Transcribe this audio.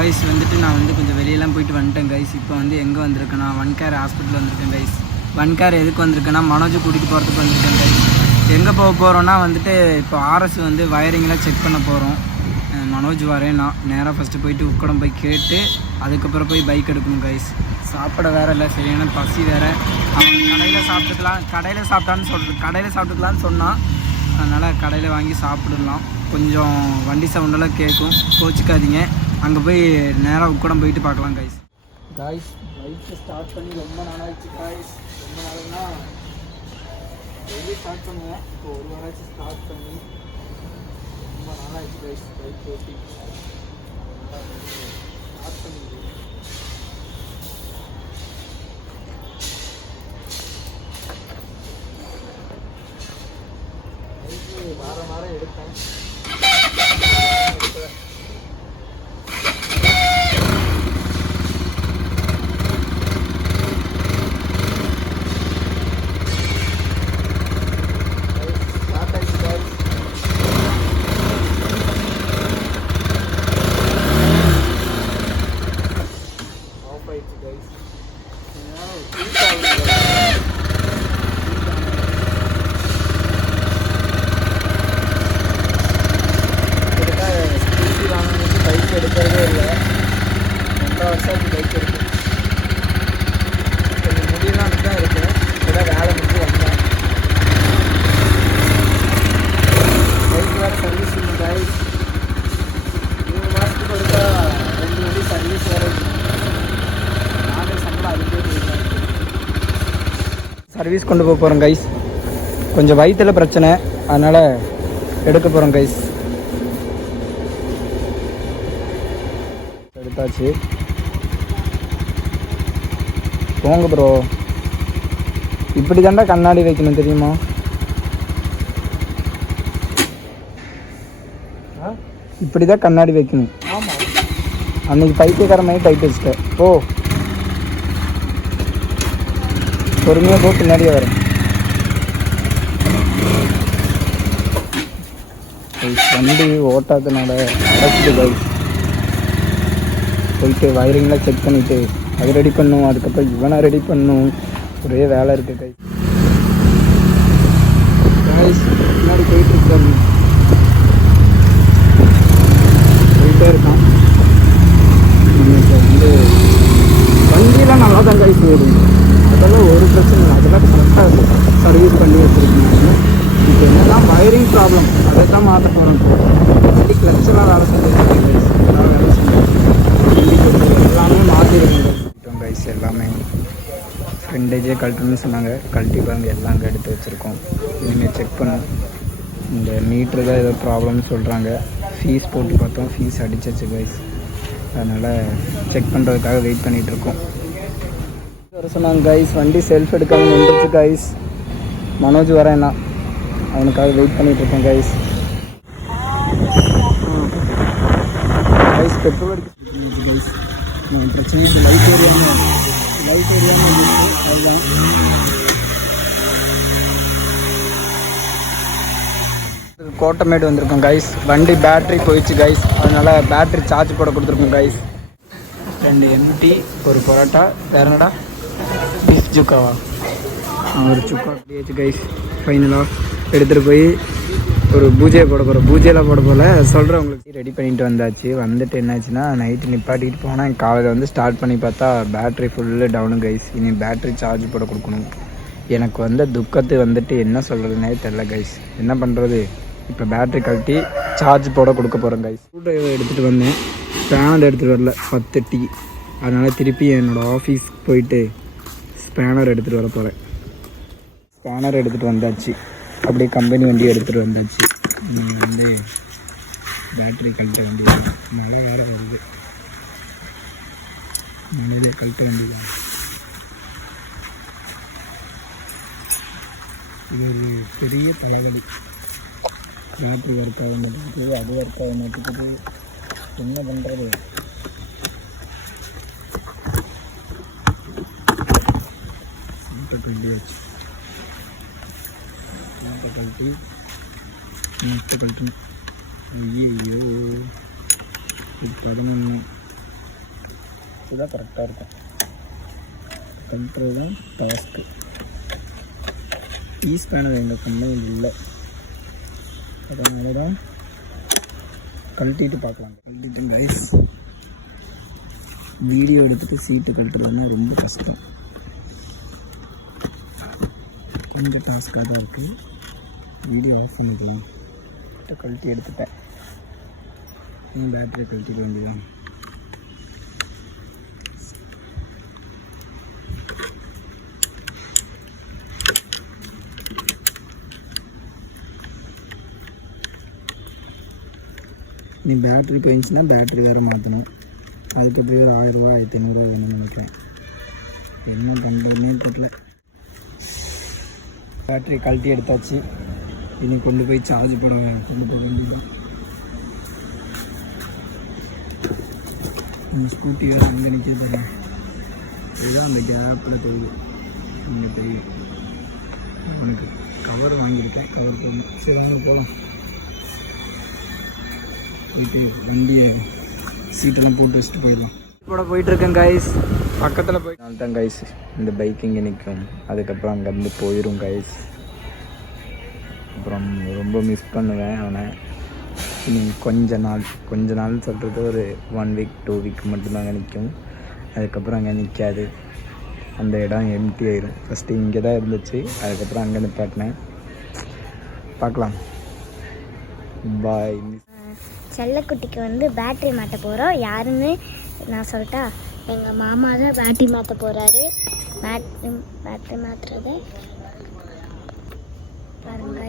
Guys வந்துட்டு நான் வந்து கொஞ்சம் வெளியெல்லாம் போயிட்டு வந்துட்டேன் கைஸ். இப்போ வந்து எங்கே வந்திருக்கேன்னா ஒன்கேர் ஹாஸ்பிட்டல் வந்திருக்கேன் கைஸ். ஒன்கேர் எதுக்கு வந்திருக்கேன்னா மனோஜை கூட்டிகிட்டு போகிறதுக்கு வந்திருக்கேன் கைஸ். எங்கே போக போகிறோன்னா வந்துட்டு இப்போ ஆர்எஸ் வந்து வயரிங்லாம் செக் பண்ண போகிறோம். மனோஜ் வரேன். நான் நேராக ஃபஸ்ட்டு போயிட்டு உக்கடம் போய் கேட்டு அதுக்கப்புறம் போய் பைக் எடுக்கணும் கைஸ். சாப்பிட வேறு இல்லை, சரியான பசி வேறு. அவன் கடையில் சாப்பிட்டுக்கலான்னு சொன்னான். அதனால் கடையில் வாங்கி சாப்பிடலாம். கொஞ்சம் வண்டி சவுண்டெல்லாம் கேட்கும், கோச்சிக்காதீங்க. அங்கே போய் நேராக உக்கடம் போயிட்டு பார்க்கலாம் கைஸ். பைக்கை ஸ்டார்ட் பண்ணி ரொம்ப நாளாச்சு கைஸ். ரொம்ப நாளுன்னா டெய்லி ஸ்டார்ட் பண்ணுவேன். இப்போ ஒரு வாராச்சு ஸ்டார்ட் பண்ணி ரொம்ப நாளாச்சு கைஸ். பைக் ஓட்டி ஸ்டார்ட் பண்ணி வாரம் எடுப்பேன். எடுக்கிறதே இல்லை, 2 வருஷம் பைக் இருக்குது. கொஞ்சம் முடியலாம் தான் இருக்குது. இப்போதான் வேலை முடிஞ்சு வந்தேன். பைக் வேறு சர்வீஸ் இல்லை கைஸ். 3 மாதத்துக்கு ஒருக்கா 2 வண்டி சர்வீஸ் வேறு. 4 சம்பளம் அதுக்கே போயிருக்காங்க. சர்வீஸ் கொண்டு போக போகிறோம் கைஸ். கொஞ்சம் வயிற்றில் பிரச்சனை, அதனால் எடுக்க போகிறோம் கைஸ். எடுத்தாச்சு. போங்க ப்ரோ. இப்படி தாண்டா கண்ணாடி வைக்கணும் தெரியுமா? இப்படி தான் கண்ணாடி வைக்கணும். ஆமாம், அன்னைக்கு பைத்தியக்கார மாதிரி டைட் வச்சுட்டேன். ஓ பொறுமையாக போ, பின்னாடியே வரேன். வண்டி ஓட்டாதனால அடைச்சிட்டு கைஸ். போயிட்டு வயரிங்லாம் செக் பண்ணிவிட்டு அது ரெடி பண்ணும். அதுக்கப்புறம் இவனை ரெடி பண்ணும். ஒரே வேலை இருக்குது கைஸ். முன்னாடி போயிட்டே இருக்கான். இப்போ வந்து வண்டியெல்லாம் நல்லா தான் கைஸ் ஓடும். அதெல்லாம் ஒரு பிரச்சனை இல்லை. அதெல்லாம் கரெக்டாக சர்வீஸ் பண்ணி வச்சுருக்கீங்க. இப்போ என்னென்னா வயரிங் ப்ராப்ளம், அதை தான் மாற்ற போகிறோம். வண்டி கிளச்செல்லாம் வேலை செஞ்சுருக்கேன் கைஸ். எல்லாம் வேலை செஞ்சுருக்கேன். எல்லாமே மாற்றிருக்கோம் கைஸ். எல்லாமே ஃப்ரெண்டேஜே கழட்டணும்னு சொன்னாங்க. கழட்டி பாருங்க, எல்லாம் அங்கே எடுத்து வச்சுருக்கோம். இனிமேல் செக் பண்ணும். இந்த மீட்ரு தான் ஏதோ ப்ராப்ளம்னு சொல்கிறாங்க. ஃபீஸ் போட்டு பார்த்தோம், ஃபீஸ் அடிச்சிச்சு கைஸ். அதனால் செக் பண்ணுறதுக்காக வெயிட் பண்ணிகிட்ருக்கோம். வர சொன்னாங்க கைஸ். வண்டி செல்ஃப் எடுக்காமல் நின்றுச்சு கைஸ். மனோஜ் வரேன்னா அவனுக்காக வெயிட் பண்ணிகிட்ருக்கேன் கைஸ். பெட்ரோல் அடிக்க கைஸ். பிரச்சனை இப்போ லைட் ஏரியாமல் அதுதான். கோட்டமேடு வந்திருக்கோம் கைஸ். வண்டி பேட்ரி போயிடுச்சு கைஸ். அதனால் பேட்ரி சார்ஜ் போட கொடுத்துருக்கோம் கைஸ். 2 எம்டி, ஒரு பரோட்டா, வேறு என்னடா பீஃப் சுக்காவா, ஒரு சுக்கா அப்படியாச்சு கைஸ். ஃபைனலாக எடுத்துகிட்டு போய் ஒரு பூஜையை போட போகிறோம். பூஜையெல்லாம் போட போல் சொல்கிறேன் உங்களுக்கு. ரெடி பண்ணிட்டு வந்தாச்சு. வந்துட்டு என்னாச்சுன்னா நைட்டு நிப்பாட்டிட்டு போனால் காலையில் வந்து ஸ்டார்ட் பண்ணி பார்த்தா பேட்ரி ஃபுல்லு டவுனு கைஸ். இனி பேட்ரி சார்ஜ் போட கொடுக்கணும். எனக்கு வந்து துக்கத்து வந்துட்டு என்ன சொல்கிறதுனே தெரில கைஸ். என்ன பண்ணுறது? இப்போ பேட்ரி கழட்டி சார்ஜ் போட கொடுக்க போகிறேன் கைஸ். ஸ்க்ரூ ட்ரைவர் எடுத்துகிட்டு வந்தேன், ஸ்பேனர் எடுத்துகிட்டு வரல 10 டீ. அதனால் திருப்பி என்னோடய ஆஃபீஸ்க்கு போயிட்டு ஸ்பேனர் எடுத்துகிட்டு வர போகிறேன். ஸ்பேனர் எடுத்துகிட்டு வந்தாச்சு. அப்படியே கம்பெனி வண்டி எடுத்துகிட்டு வந்தாச்சு. வந்து பேட்ரி கழட்ட வேண்டியது. மழை வேறு வருது, மழையிலே கழட்ட வேண்டியது. இது ஒரு பெரிய தலைவலி. பேட்ரி ஒர்க் ஆக மாட்டேங்குது, அது ஒர்க் ஆக மாட்டேங்குது. என்ன பண்ணுறது? கழட்டியாச்சு. கழட்டணும். ஐயோ 11 இதுதான் கரெக்டாக இருக்கும். கண்ட்ரோல் தான் டாஸ்க்கு. ஈஸ் பேனல் எங்கள் கம்பெனியில் இல்லை, அதனால தான் கழட்டிட்டு பார்க்கலாம். கழட்டிட்டு கைஸ், வீடியோ எடுத்துகிட்டு சீட்டு கழட்டுறதுனா ரொம்ப கஷ்டம், கொஞ்சம் டாஸ்க்காக தான் இருக்குது. வீடியோ ஆஃப் பண்ணிக்கலாம். கழட்டி எடுத்துட்டேன். பேட்டரியை கழட்டிட வேண்டியதான். நீ பேட்ரி போயிடுச்சுன்னா பேட்ரி வேறு மாற்றணும். அதுக்கு எப்படி ஒரு 1000 ரூபா 1500 வேணும்னு நினைக்கிறேன். என்ன பண்ணுறதுனே தெரியல. பேட்ரி கழட்டி எடுத்தாச்சு. இனி கொண்டு போய் சார்ஜ் போட கொண்டு போக வேண்டியதான். இந்த ஸ்கூட்டி வேறு அங்கே நிற்க தரேன். இதுதான் அந்த கேப்பில் தெரியும், இங்கே தெரியும். உனக்கு கவர் வாங்கியிருக்கேன், கவர் போடணும். சரி வாங்க போகலாம். போயிட்டு வண்டியை சீட்டெல்லாம் போட்டு வச்சுட்டு போயிடலாம். கூட போயிட்டுருக்கேன் கைஸ், பக்கத்தில் போய் தான் கைஸ் இந்த பைக் இங்கே நிற்கும். அதுக்கப்புறம் அங்கேருந்து போயிடும் கைஸ். அப்புறம் ரொம்ப மிஸ் பண்ணுவேன் அவனை. இனி கொஞ்ச நாள் சொல்கிறது ஒரு 1 வீக் 2 வீக் மட்டும்தாங்க நிற்கும். அதுக்கப்புறம் அங்கே நிற்காது, அந்த இடம் எம்டி ஆயிரும். ஃபஸ்ட்டு இங்கே தான் இருந்துச்சு, அதுக்கப்புறம் அங்கே நிப்பாட்டினேன். பார்க்கலாம். பாய். செல்லக்குட்டிக்கு வந்து பேட்ரி மாற்ற போகிறோம். யாருன்னு நான் சொல்லிட்டா, எங்கள் மாமா தான் பேட்ரி மாற்ற போகிறாரு. பேட்ரி மாற்றுறது பாருங்க.